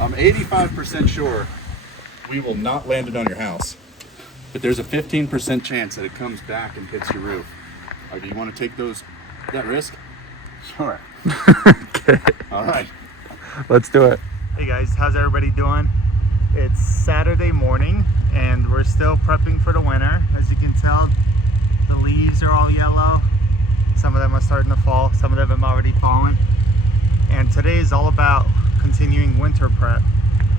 I'm 85% sure we will not land it on your house. But there's a 15% chance that it comes back and hits your roof. Do you want to take that risk? Sure. Okay. All right. Let's do it. Hey guys, how's everybody doing? It's Saturday morning and we're still prepping for the winter. As you can tell, the leaves are all yellow. Some of them are starting to fall, some of them have already fallen. And today is all about continuing winter prep.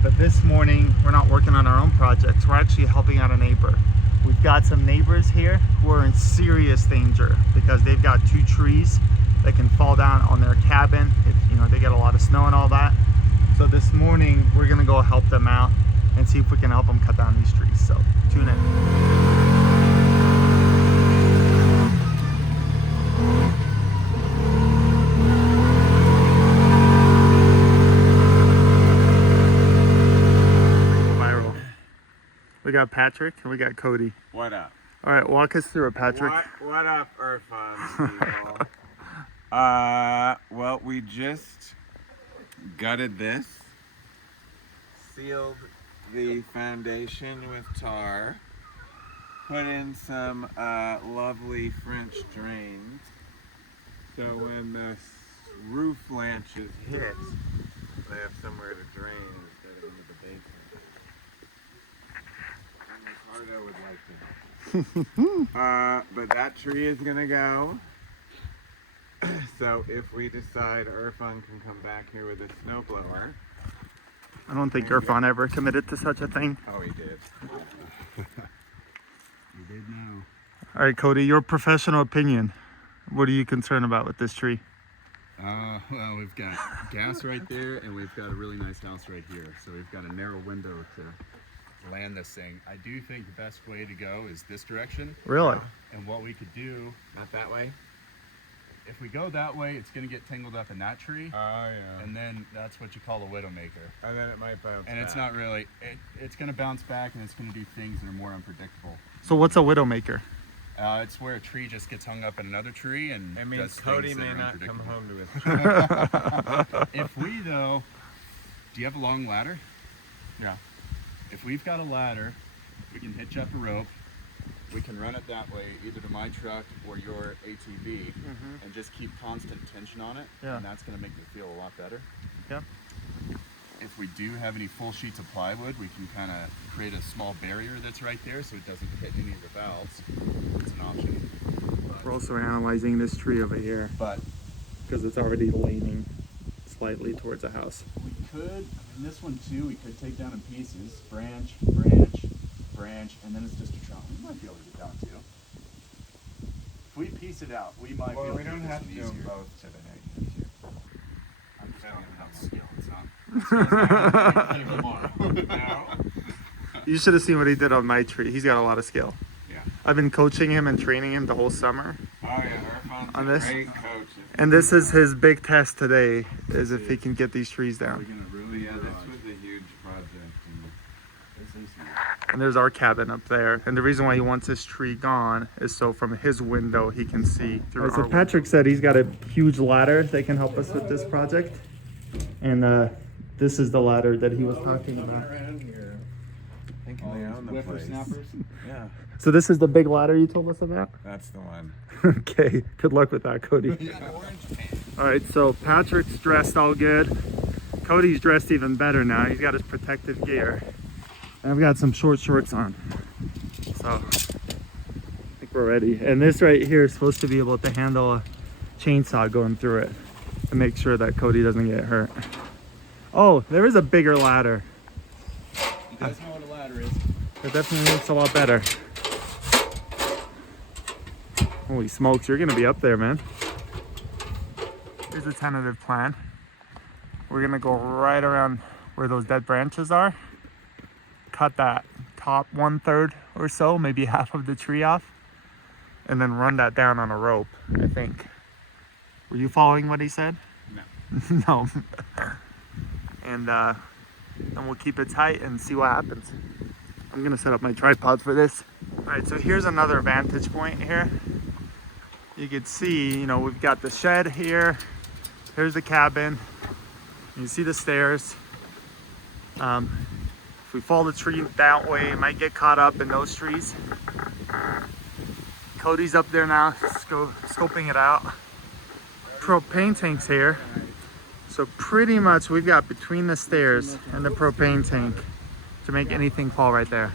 But this morning, we're not working on our own projects. We're actually helping out a neighbor. We've got some neighbors here who are in serious danger because they've got 2 trees that can fall down on their cabin if they get a lot of snow and all that. So this morning, we're gonna go help them out and see if we can help them cut down these trees. So tune in. We got Patrick and we got Cody. What up? All right, walk us through it, Patrick. What up, Earth Fund people? Well, we just gutted this, sealed the foundation with tar, put in some lovely French drains, so when the roof lanches hit, they have somewhere to drain instead of into the basement. Ricardo would like that. But that tree is gonna go. So if we decide Irfan can come back here with a snowblower. I don't think Irfan ever committed to such a thing. Oh, he did. He did know. All right, Cody, your professional opinion. What are you concerned about with this tree? Well, we've got gas right there, and we've got a really nice house right here. So we've got a narrow window to land this thing. I do think the best way to go is this direction. Really? And what we could do, Not that way? if we go that way, it's going to get tangled up in that tree. Oh, yeah. And then that's what you call a widowmaker. And then it might bounce And it's not really, it's going to bounce back and it's going to do things that are more unpredictable. So what's a widowmaker? It's where a tree just gets hung up in another tree and It means does Cody things that may are not come unpredictable. home to his If we though, do you have a long ladder? Yeah. If we've got a ladder, we can hitch up a rope. We can run it that way, either to my truck or your ATV, and just keep constant tension on it. Yeah. And that's going to make it feel a lot better. Yeah. If we do have any full sheets of plywood, we can kind of create a small barrier that's right there so it doesn't hit any of the valves. It's an option. We're also analyzing this tree over here But because it's already leaning slightly towards a house. we could, in this one too, we could take down in pieces, branch, branch, branch, and then it's just a trunk. We might be able to get down too. If we piece it out, we might be Well, able we to don't get have this to do one them easier. both today. I'm just talking about skill. It's not. No. You should have seen what he did on my tree. He's got a lot of skill. Yeah. I've been coaching him and training him the whole summer. Oh, yeah. Irfan's On a this? great coach. And this is his big test today, is if he can get these trees We're down. gonna really Yeah, this was a huge project. And this is And there's our cabin up there. And the reason why he wants this tree gone is so from his window he can see through our window. Patrick said he's got a huge ladder that can help us with this project. And this is the ladder that he was talking about. around here. Thinking they own the place. whippersnappers. Yeah, So this is the big ladder you told us about? that's the one. Okay, good luck with that, Cody. All right, so Patrick's dressed all good. Cody's dressed even better now. He's got his protective gear. And I've got some short shorts on. So I think we're ready. And this right here is supposed to be able to handle a chainsaw going through it to make sure that Cody doesn't get hurt. Oh, there is a bigger ladder. You guys know what a ladder is? It definitely looks a lot better. Holy smokes, you're gonna be up there, man. Here's a tentative plan. We're gonna go right around where those dead branches are. Cut that top 1/3 or so, maybe half of the tree off. And then run that down on a rope, I think. Were you following what he said? No. No. And we'll keep it tight and see what happens. I'm gonna set up my tripod for this. All right, so here's another vantage point here. You can see, we've got the shed here. Here's the cabin. You see the stairs. If we fall the tree that way, it might get caught up in those trees. Cody's up there now, scoping it out. Propane tank's here. So pretty much we've got between the stairs and the propane tank to make anything fall right there.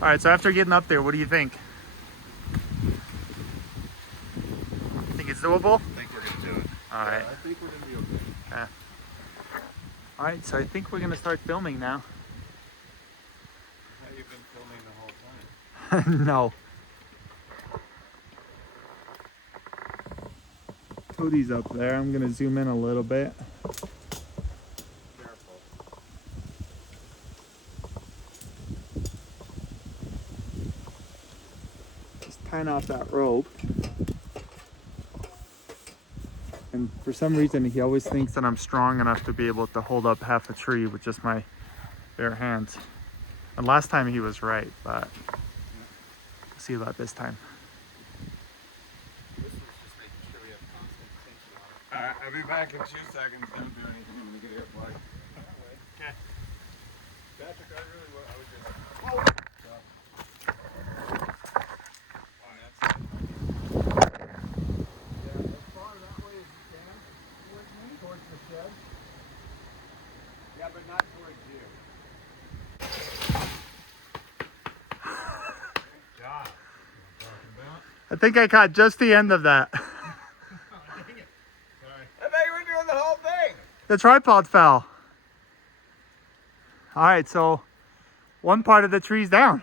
All right, so after getting up there, what do you think? Think it's doable? I think we're gonna do it. All right. I think we're gonna be okay. Yeah. All right, so I think we're gonna start filming now. Have you been filming the whole time? No. Cody's up there. I'm gonna zoom in a little bit. Careful. Just tying off that rope. And for some reason, he always thinks that I'm strong enough to be able to hold up half a tree with just my bare hands. And last time he was right, but we'll see about this time. This one's just making sure we have constant tension on it. Alright, I'll be back in 2 seconds. Don't do anything. I'm gonna get it plugged. Okay. Patrick, I was just. Yeah, but not towards you. Good job. I think I caught just the end of that. I thought you were doing the whole thing. The tripod fell. All right, so one part of the tree's down.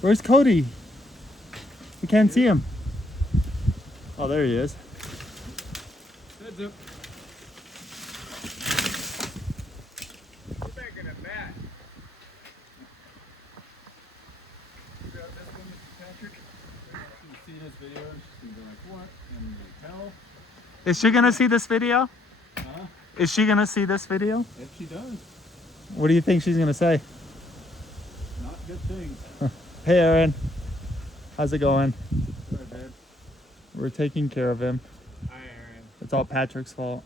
Where's Cody? We can't see him. Oh, there he is. Heads up. We're making a match. You got this one, Mr. Patrick? She's see this video, she's gonna be like, what in the hell? Is she gonna see this video? Huh? Is she gonna see this video? If she does, What do you think she's gonna say? not good things. Hey, Aaron. How's it going? Sorry, babe. We're taking care of him. Hi, Aaron. It's all Patrick's fault.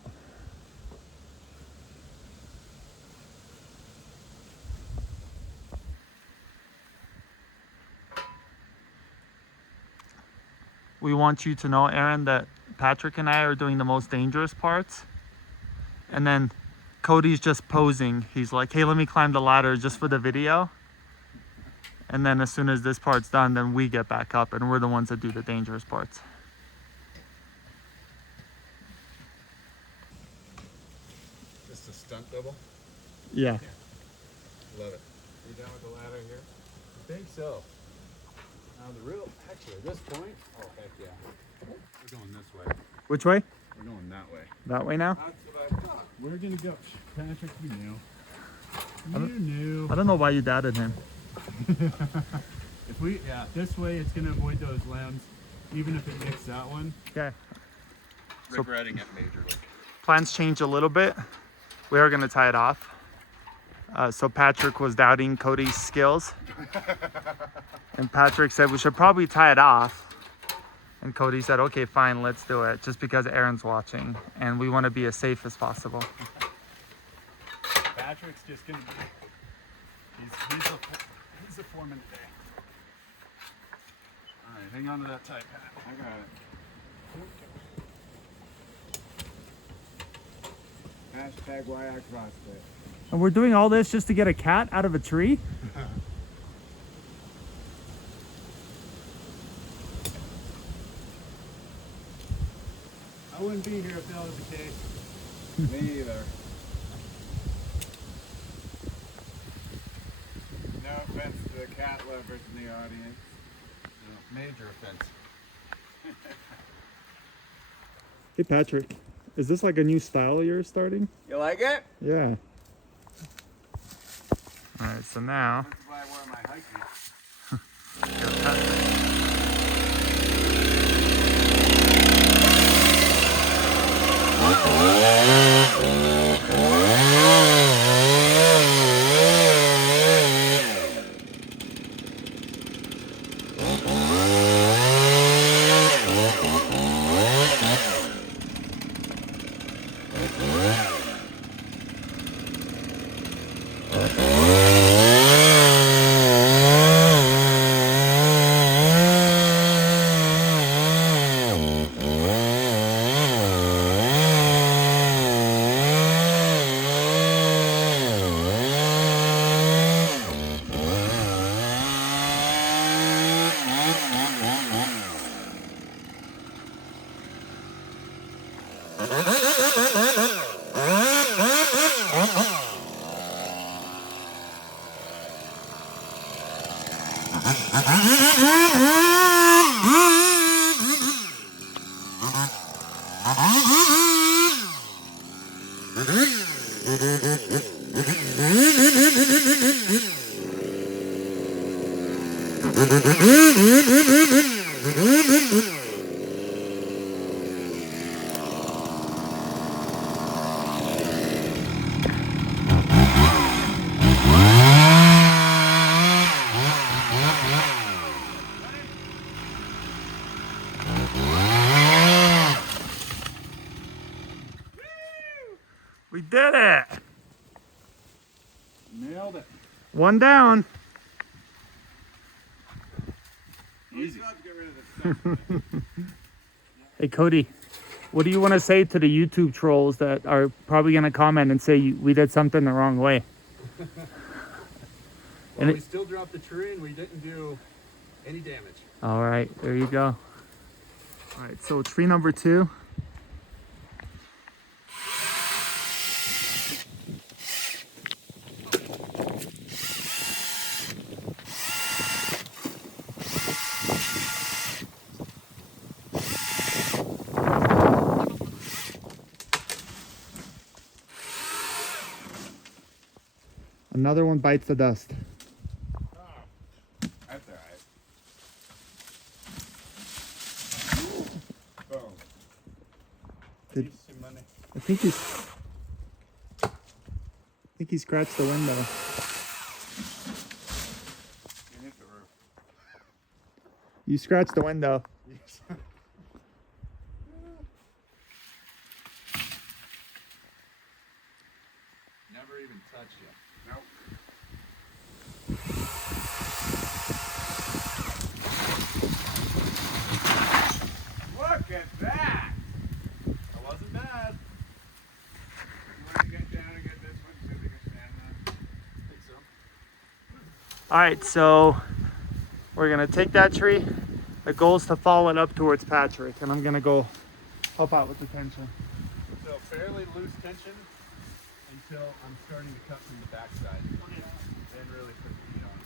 We want you to know, Aaron, that Patrick and I are doing the most dangerous parts. And then Cody's just posing. He's like, hey, let me climb the ladder just for the video. And then as soon as this part's done, then we get back up and we're the ones that do the dangerous parts. Just a stunt double? Yeah. Love it. You done with the ladder here? I think so. Now actually at this point, oh heck yeah. We're going this way. Which way? We're going that way. That way now? That's what I thought. We're gonna go. Patrick, you knew. I You knew. I don't know why you doubted him. This way it's gonna avoid those limbs, even if it nicks that one. Okay. So- Regretting it majorly. Plans change a little bit. We are going to tie it off. So Patrick was doubting Cody's skills. And Patrick said we should probably tie it off. And Cody said, okay, fine, let's do it. Just because Aaron's watching. And we want to be as safe as possible. Patrick's just gonna be. He's the foreman today. All right, hang on to that tight, Pat. I got it. Hashtag why I CrossFit. And we're doing all this just to get a cat out of a tree? I wouldn't be here if that was the case. Me either. No offense to the cat lovers in the audience. No, major offense. Hey, Patrick. Is this like a new style you're starting? You like it? Yeah. All right, so now. That's why I wear my hiking. Got Patrick. We did it! Nailed it. One down. Easy. Hey Cody, what do you want to say to the YouTube trolls that are probably going to comment and say we did something the wrong way? Well, we still dropped the tree and we didn't do any damage. All right, there you go. All right, so tree number 2. Another one bites the dust. That's all right. Boom. Did- I think he scratched the window. You hit the roof. You scratched the window. Yes. Never even touched you. Nope. Look at that! That wasn't bad. You want to get down and get this one so they can stand on? I think so. All right, so we're gonna take that tree. The goal is to follow it up towards Patrick, and I'm gonna go help out with the tension. So fairly loose tension until I'm starting to cut from the backside. Then really put the heat on.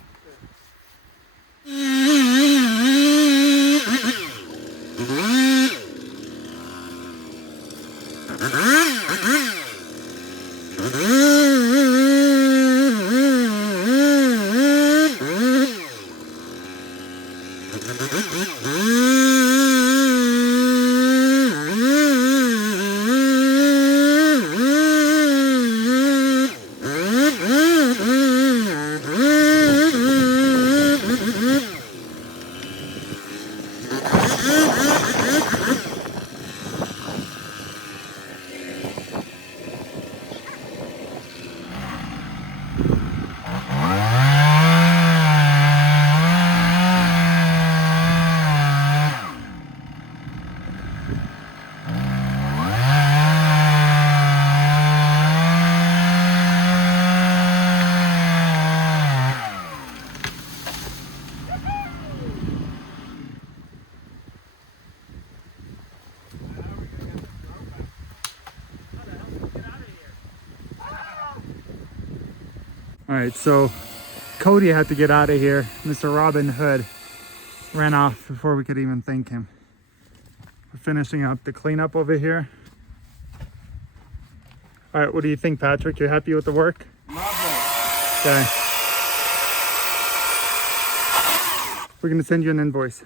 All right, so Cody had to get out of here. Mr. Robin Hood ran off before we could even thank him. We're finishing up the cleanup over here. All right, what do you think, Patrick? You happy with the work? Lovely. Okay. We're gonna send you an invoice.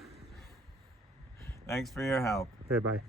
Thanks for your help. Okay, bye.